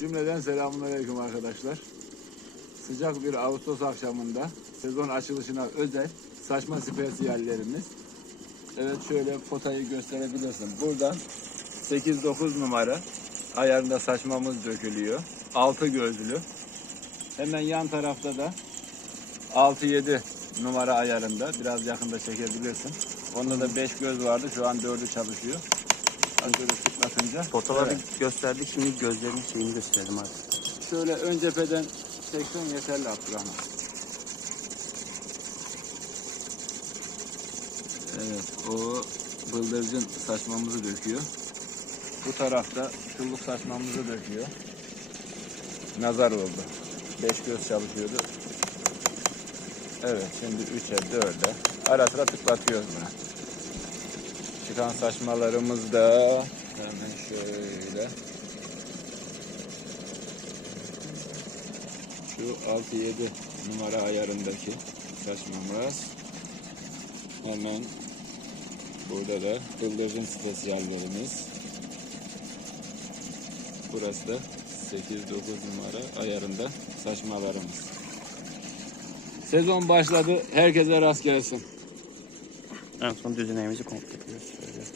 Cümleden selamünaleyküm arkadaşlar. Sıcak bir Ağustos akşamında sezon açılışına özel saçma spesiyallerimiz. Evet şöyle potayı gösterebilirsin. Buradan 8-9 numara ayarında saçmamız dökülüyor. 6 gözlü. Hemen yan tarafta da 6-7 numara ayarında. Biraz yakında çekebilirsin. Onda da 5 göz vardı. Şu an 4'ü çalışıyor. Az böyle tıklatınca. Fotoğrafı Evet. gösterdik şimdi gözlerinin şeyini gösterelim artık. Şöyle ön cepheden çeksen yeterli Abdurrahman. Evet o bıldırcın saçmamızı döküyor. Bu tarafta çulluk saçmamızı döküyor. Nazar oldu. Beş göz çalışıyordu. Evet şimdi 3'e 4'e ara sıra tıklatıyoruz bunu. Çıkan saçmalarımız da hemen şöyle Şu 6-7 numara ayarındaki saçmamız. Hemen burada da bıldırcın spesiyallerimiz. Burası da 8-9 numara ayarında saçmalarımız. Sezon başladı. Herkese rast gelsin. En son düzeneğimizi komple yapıyoruz. Şöyle.